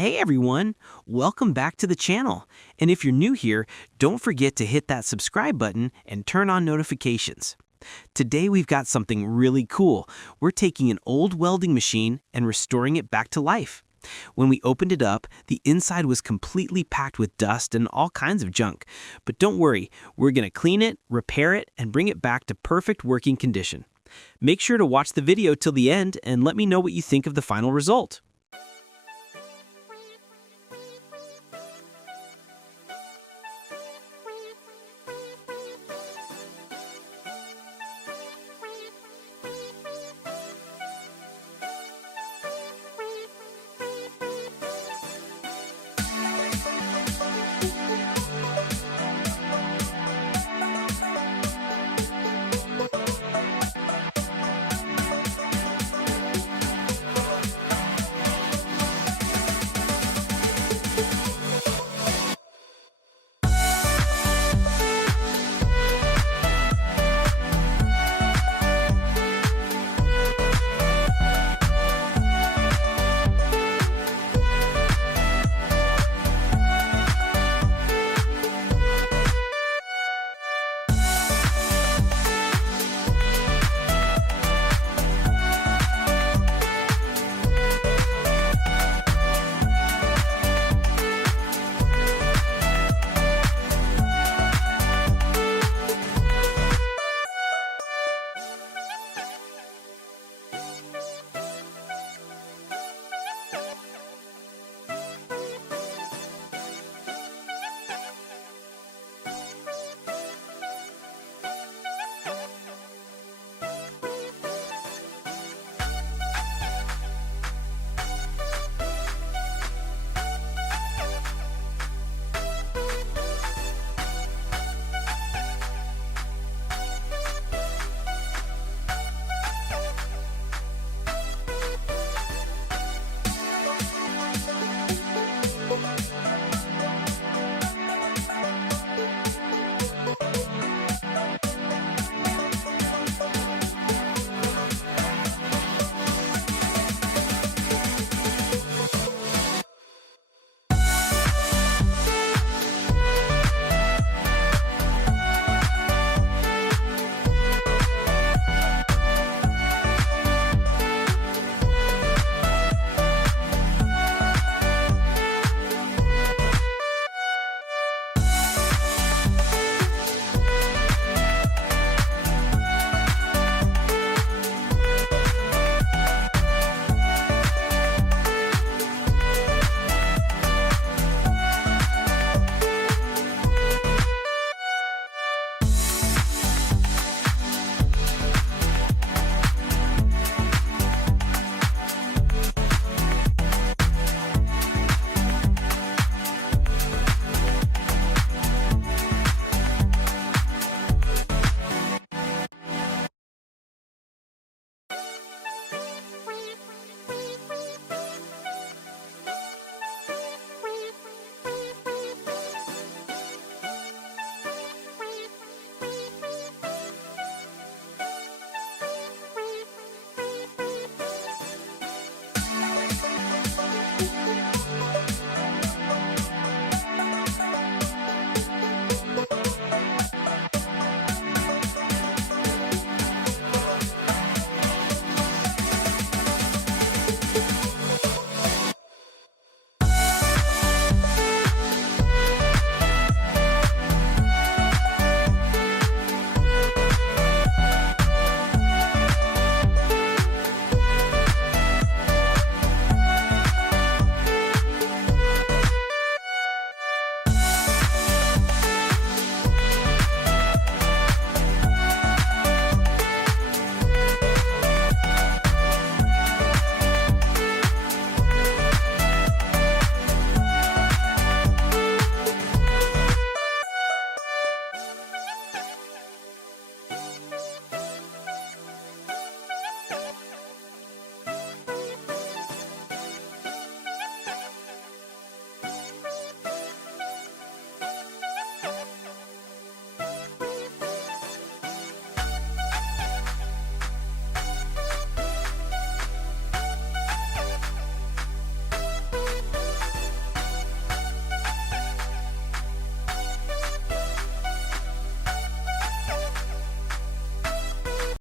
Hey everyone, welcome back to the channel. And if you're new here, don't forget to hit that subscribe button and turn on notifications. Today we've got something really cool. We're taking an old welding machine and restoring it back to life. When we opened it up, the inside was completely packed with dust and all kinds of junk. But don't worry, we're going to clean it, repair it, and bring it back to perfect working condition. Make sure to watch the video till the end and let me know what you think of the final result.